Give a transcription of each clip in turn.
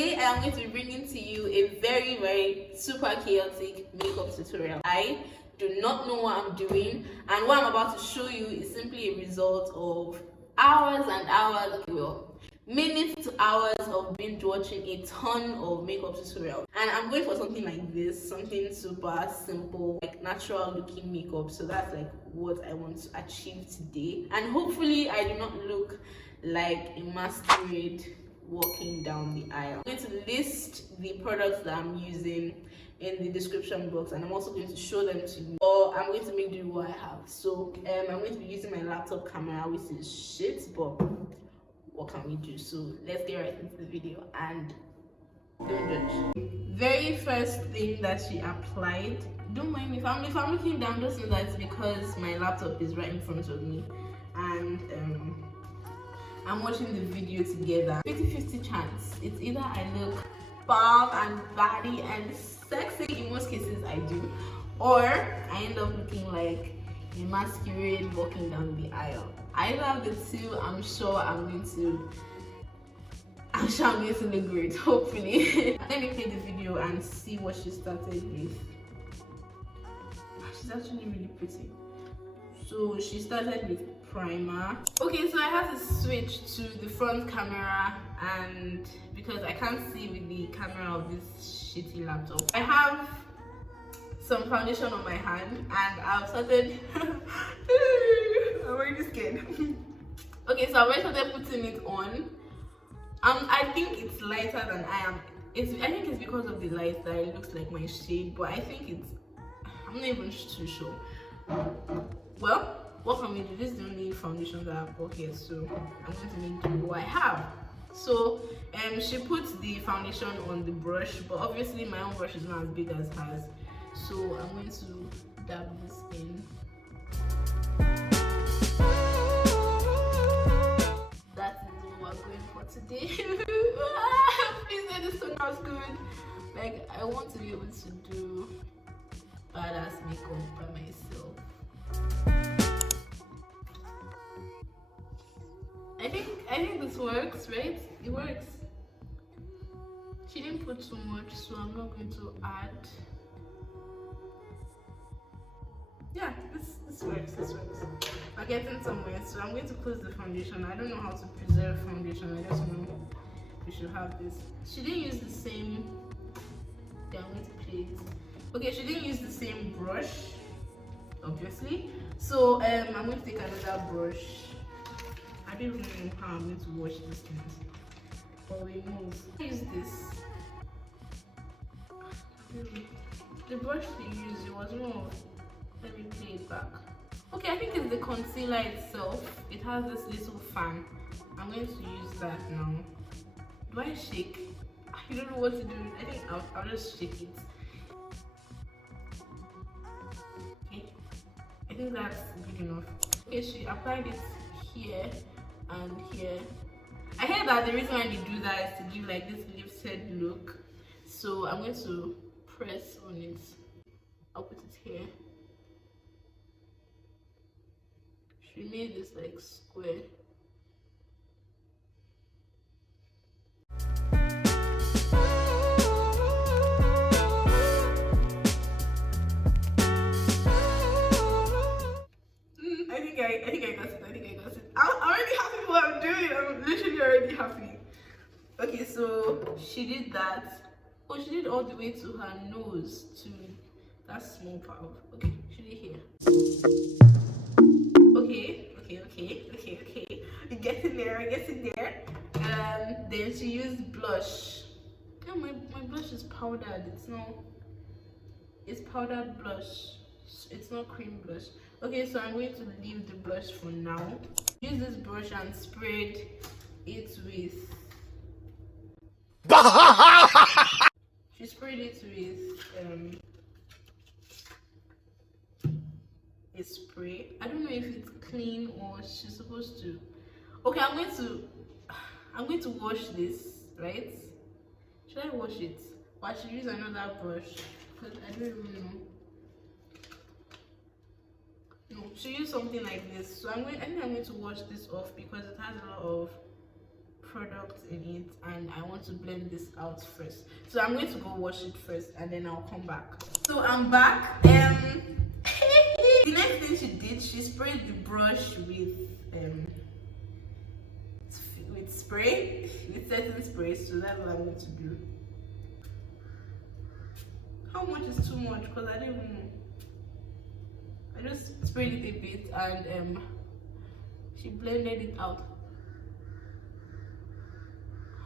Today I am going to be bringing to you a very super chaotic makeup tutorial. I do not know what I'm doing, and what I'm about to show you is simply a result of hours and hours, well, minutes to hours of binge watching a ton of makeup tutorials. And I'm going for something like this, something super simple, like natural looking makeup. So that's like what I want to achieve today, and hopefully I do not look like a masquerade walking down the aisle. I'm going to list the products that I'm using in the description box, and I'm also going to show them to you, or I'm going to make do what I have. So I'm going to be using my laptop camera, which is shit, but what can we do? So let's get right into the video and don't judge. Very first thing that she applied, don't mind me if I'm looking down, just know that it's because my laptop is right in front of me and I'm watching the video together. 50-50 chance. It's either I look bomb and body and sexy, in most cases I do, or I end up looking like a masquerade walking down the aisle. Either of the two, I'm sure I'm going to look great, hopefully. Let me play the video and see what she started with. She's actually really pretty. So she started with primer. Okay, so I had to switch to the front camera, and because I can't see with the camera of this shitty laptop, I have some foundation on my hand and I've started I'm already scared. Okay, so I've already started putting it on. I think it's lighter than I am. I think it's because of the light that it looks like my shade, but I think I'm not even too sure. Well, what can we do? This is the only foundation that I've got here, so I'm going to make do what I have. So she puts the foundation on the brush, but obviously my own brush is not as big as hers, so I'm going to dab this in. That is what we're going for today. Please say this sounds good. Like, I want to be able to do badass makeup by myself. I think this works, right? It works. She didn't put too much, so I'm not going to add. Yeah, this works. I'm getting somewhere, so I'm going to close the foundation. I don't know how to preserve foundation. I just know we should have this. She didn't use the same. Yeah, I'm going to play it. Okay, she didn't use the same brush, obviously. So I'm going to take another brush. I don't even know how I'm going to wash this thing, but we move. Use this. The brush she used, it was more. Let me play it back. Okay, I think it's the concealer itself. It has this little fan. I'm going to use that now. Do I shake? I don't know what to do. I think I'll just shake it. Okay, I think that's good enough. Okay, she applied it here and here. I heard that the reason why they do that is to give like this lifted look. So I'm going to press on it. I'll put it here. She made this like square. I think I got it. I'm already happy with what I'm doing. I'm literally already happy. Okay, so she did that. Oh, she did all the way to her nose, to that small part. Okay, she did here. Okay. Getting there. Then she used blush. Yeah, my blush is powdered. It's powdered blush. It's not cream blush. Okay, so I'm going to leave the blush for now. Use this brush and spread it with. She sprayed it with a spray. I don't know if it's clean or she's supposed to. Okay, I'm going to wash this, right? Should I wash it? Or I should use another brush? Because I don't even know. No, she used something like this. So I think I'm going to wash this off because it has a lot of product in it, and I want to blend this out first. So I'm going to go wash it first and then I'll come back. So I'm back. The next thing she did, she sprayed the brush with certain spray. So that's what I'm going to do. How much is too much? Because I don't even know. I just sprayed it a bit and she blended it out.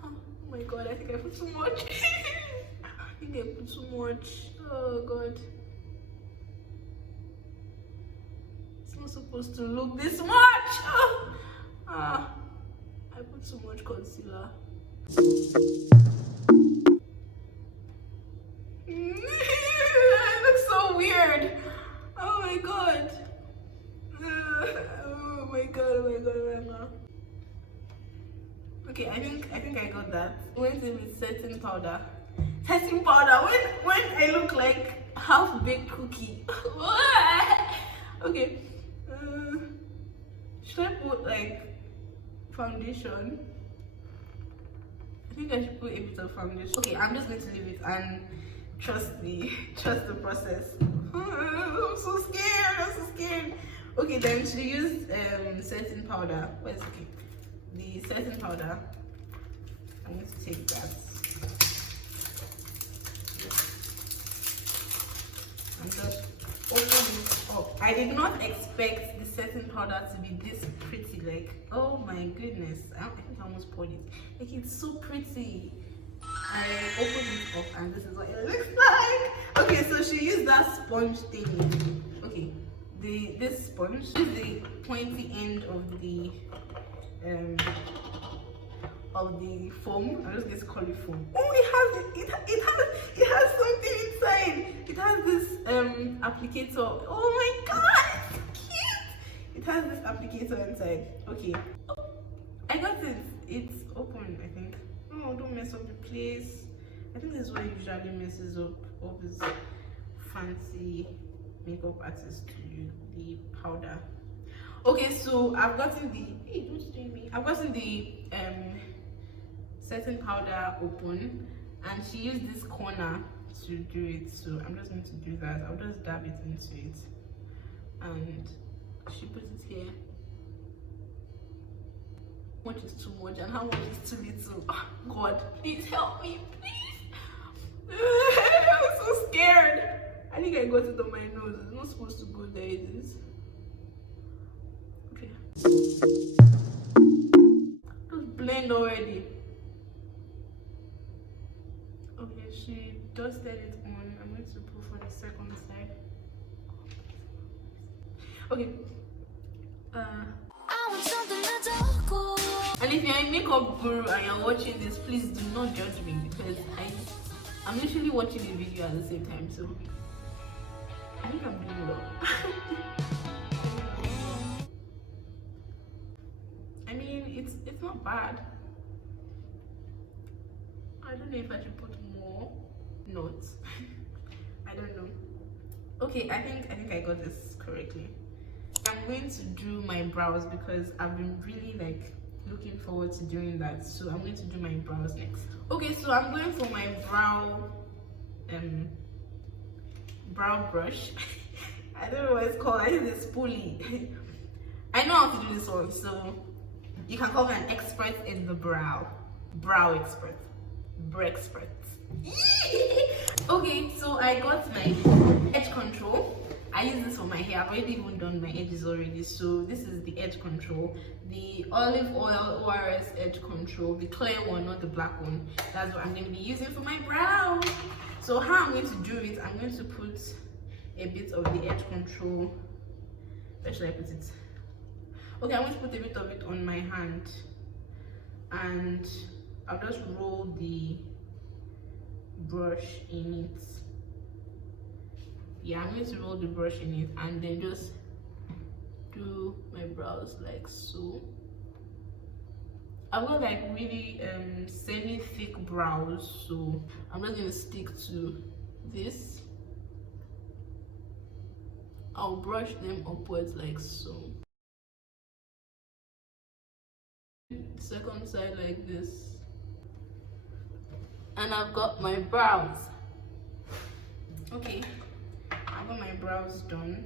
Oh my god, I think I put too much. I think I put too much. Oh god. It's not supposed to look this much. I put too much concealer. It looks so weird. Oh my god. Oh my god. Okay, I think I got that. Went in with setting powder. Setting powder. When I look like half-baked cookie. Okay. Should I put like foundation? I think I should put a bit of foundation. Okay, I'm just going to leave it and trust the process. I'm so scared. Okay, then she used setting powder. Where's the setting powder? I'm going to take that. I'm just opening it up. I did not expect the setting powder to be this pretty. Like, oh my goodness, I think I almost poured it. Like, it's so pretty. I opened it up and this is what it looks like. Okay, so she used that sponge thing. Okay, this sponge is the pointy end of the foam. I'm just going to call it foam. Oh, it has something inside. It has this applicator. Oh my god, it's so cute. It has this applicator inside. Okay, I got it. It's open, I think. Oh, don't mess up the place. I think this is what usually messes up all these fancy makeup artists do, the powder. Okay, so I've gotten I've gotten the setting powder open, and she used this corner to do it. So I'm just going to do that. I'll just dab it into it, and she put it here. How much is too much and how much is too little? Oh, god, please help me, please. I'm so scared. I think I got it on my nose. It's not supposed to go there, it is. Okay. Just blend already. Okay, she dusted it on. I'm going to put for the second side. Okay. And if you're a makeup guru and you're watching this, please do not judge me, because I'm literally watching the video at the same time, so I think I'm doing well. I mean, it's not bad. I don't know if I should put more notes. I don't know. Okay, I think I got this correctly. I'm going to do my brows because I've been really like looking forward to doing that. So I'm going to do my brows next. Okay, so I'm going for my brow brush. I don't know what it's called. I think it's spoolie. I know how to do this one, so you can call me an expert in the brow expert, expert. Okay, so I got my edge control. I use this for my hair. I've already even done my edges already. So this is the edge control, the olive oil ORS edge control, the clear one, not the black one. That's what I'm going to be using for my brow. So how I'm going to do it, I'm going to put a bit of the edge control. Where should I put it? Okay, I'm going to put a bit of it on my hand, and I'll just roll the brush in it. Yeah, I'm going to roll the brush in it and then just do my brows like so. I've got like really semi-thick brows, so I'm not going to stick to this. I'll brush them upwards like so. Second side like this. And I've got my brows. Okay, I've got my brows done.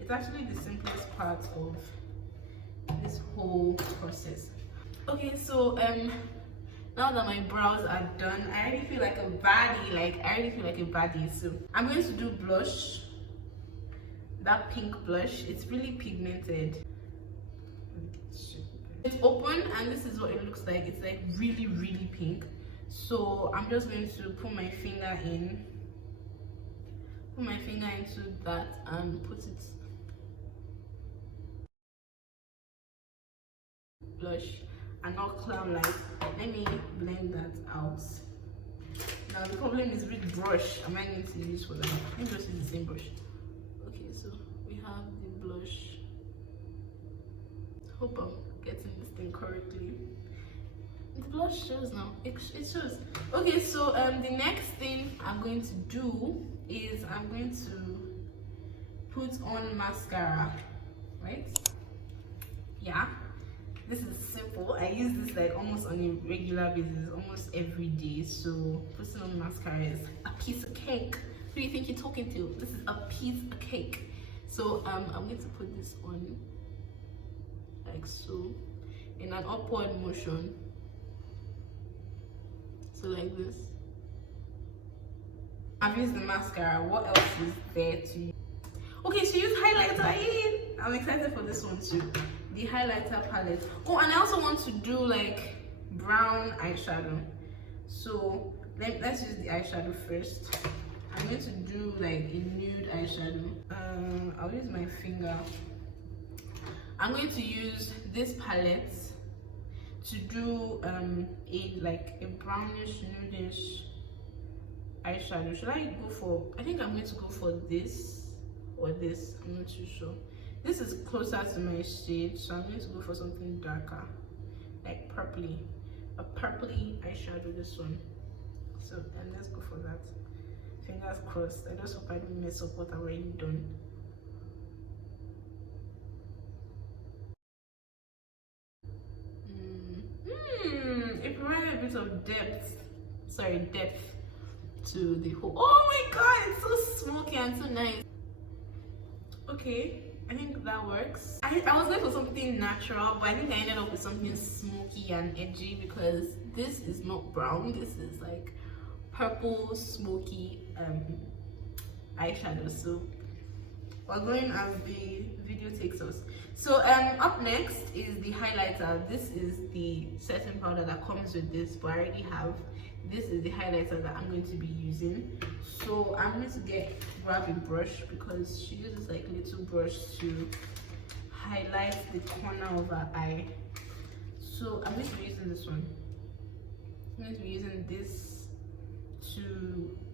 It's actually the simplest part of this whole process. Okay, so now that my brows are done, I already feel like a baddie. So I'm going to do blush. That pink blush, it's really pigmented. It's open and this is what it looks like. It's like really pink. So I'm just going to put my finger into that and put it blush and not clown like. Let me blend that out. Now the problem is which brush am I going to use for that? Let me just use the same brush. Okay, so we have the blush. Hope I'm getting this thing correctly. The blush shows now. It shows. Okay, so the next thing I'm going to do is I'm going to put on mascara, right? Yeah, this is simple. I use this like almost on a regular basis, almost every day. So putting on mascara is a piece of cake. Who do you think you're talking to? This is a piece of cake. So I'm going to put this on like so in an upward motion. So like this. I've used the mascara. What else is there to use? Okay, so use highlighter. Yay! I'm excited for this one too. The highlighter palette. Oh, and I also want to do like brown eyeshadow. So let's use the eyeshadow first. I'm going to do like a nude eyeshadow. I'll use my finger. I'm going to use this palette to do a brownish nudish eyeshadow. Should I go for, I think I'm going to go for this or this, I'm not too sure. This is closer to my shade, so I'm going to go for something darker, like purpley, a purpley eyeshadow, this one. So let's go for that. Fingers crossed. I just hope I don't mess up what I've already done. It provided a bit of depth to the whole. Oh my god, it's so smoky and so nice. Okay, I think that works. I was going for something natural, but I think I ended up with something smoky and edgy because this is not brown. This is like purple smoky eyeshadow. So we're going as the video takes us. So up next is the highlighter. This is the setting powder that comes with this, but I already have. This is the highlighter that I'm going to be using. So I'm going to grab a brush because she uses like little brush to highlight the corner of her eye. So I'm going to be using this one. I'm going to be using this to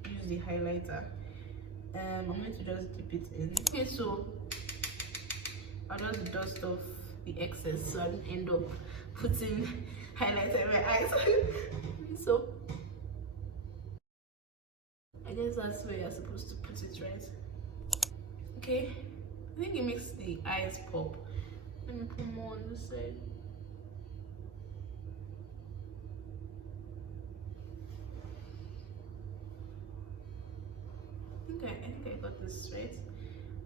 use the highlighter. I'm going to just dip it in. Okay, so I'll just dust off the excess so I don't end up putting highlighter in my eyes. So I guess that's where you're supposed to put it, right? Okay, I think it makes the eyes pop. Let me put more on this side. I think I got this right.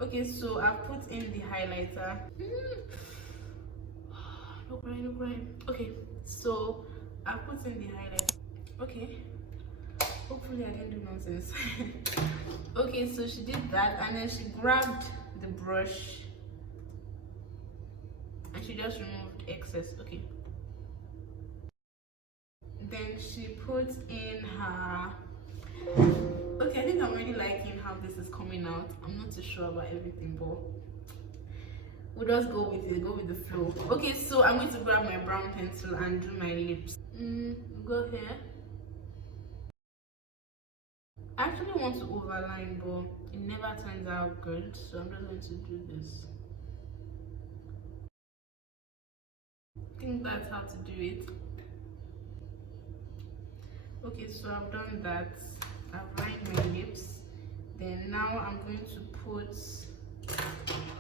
Okay, so I've put in the highlighter. No crying. Okay, so I've put in the highlighter. Okay, hopefully I didn't do nonsense. Okay, so she did that and then she grabbed the brush and she just removed excess. Okay, then she put in her. Okay, I think I'm really liking how this is coming out. I'm not too sure about everything, but we'll just go with it, go with the flow. Okay, so I'm going to grab my brown pencil and do my lips. Go here. I actually want to overline, but it never turns out good, so I'm just going to do this. I think that's how to do it. Okay, so I've done that. I've lined my lips. Then now I'm going to put,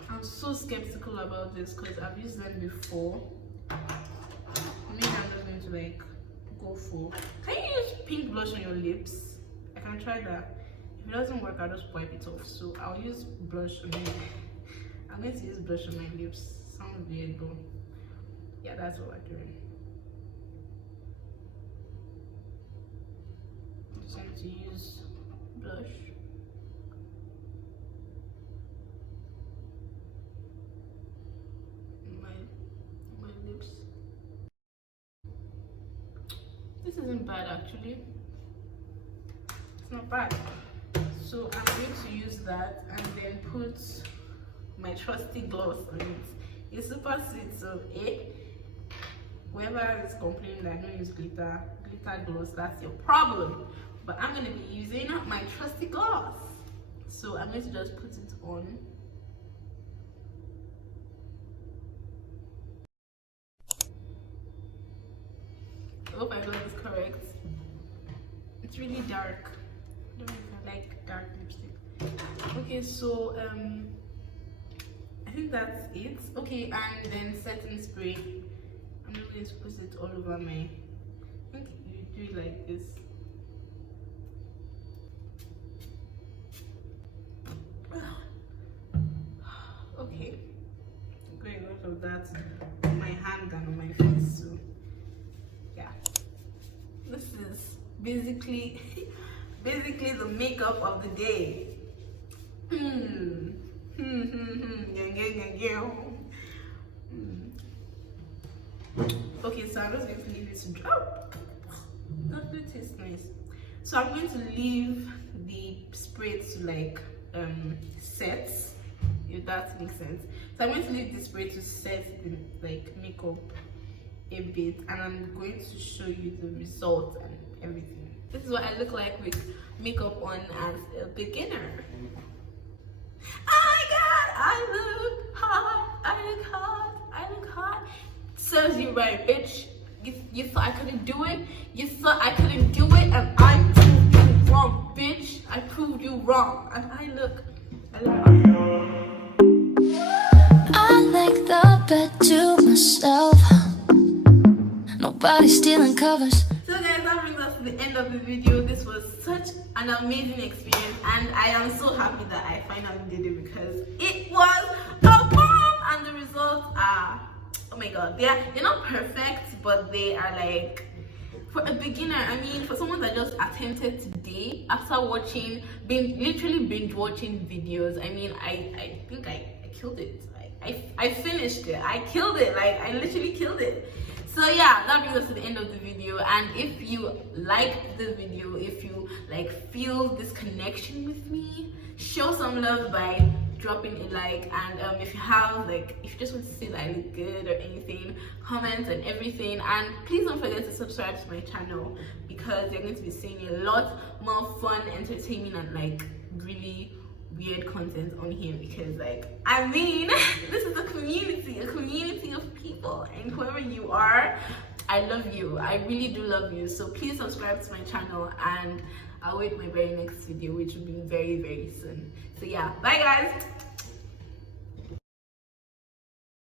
I'm so skeptical about this because I've used them before to like go for. Can you use pink blush on your lips? I can try that. If it doesn't work, I'll just wipe it off. So I'll use blush on my. I'm going to use blush on my lips. Sounds weird, but yeah, that's what we're doing. Just going to use blush. My lips. This isn't bad actually. It's not bad. So I'm going to use that and then put my trusty gloss on it. It's super sweet, so whoever is complaining that I don't use glitter gloss, that's your problem. But I'm going to be using my trusty gloss. So I'm going to just put it on. I hope I got this correct. It's really dark. I don't know if I like dark lipstick. Okay, so I think that's it. Okay, and then setting spray. I'm just going to put it all over my. I think you do it like this. Okay, I'm going out of that on my hand and on my face. So yeah, this is basically the makeup of the day. Okay, so I'm just going to leave it to dry. That really tastes nice. So I'm going to leave the spray to like set, if that makes sense. So I'm going to leave the spray to set the like makeup a bit, and I'm going to show you the result and everything. This is what I look like with makeup on as a beginner. Oh my god, I look hot, I look hot, I look hot. Serves you right, bitch. You thought I couldn't do it? You thought I couldn't do it, and I proved you wrong, bitch. I proved you wrong, and I look hot. I like the bed to myself. Nobody's stealing covers. So guys, that brings us to the end of the video. This was such an amazing experience, and I am so happy that I finally did it because it was a bomb, and the results are, oh my god, they're not perfect, but they are like, for a beginner, I mean, for someone that just attempted today after watching, literally binge watching videos, I mean, I think I killed it. I finished it. I killed it. Like, I literally killed it. So yeah, that brings us to the end of the video. And if you liked the video, if you like feel this connection with me, show some love by dropping a like. And if you have like, if you just want to see that I look good or anything, comment and everything. And please don't forget to subscribe to my channel, because you're going to be seeing a lot more fun, entertainment, and like really weird content on here. Because like, I mean, this is a community of people, and whoever you are, I love you. I really do love you. So please subscribe to my channel, and I'll wait my very next video, which will be very, very soon. So yeah, bye guys.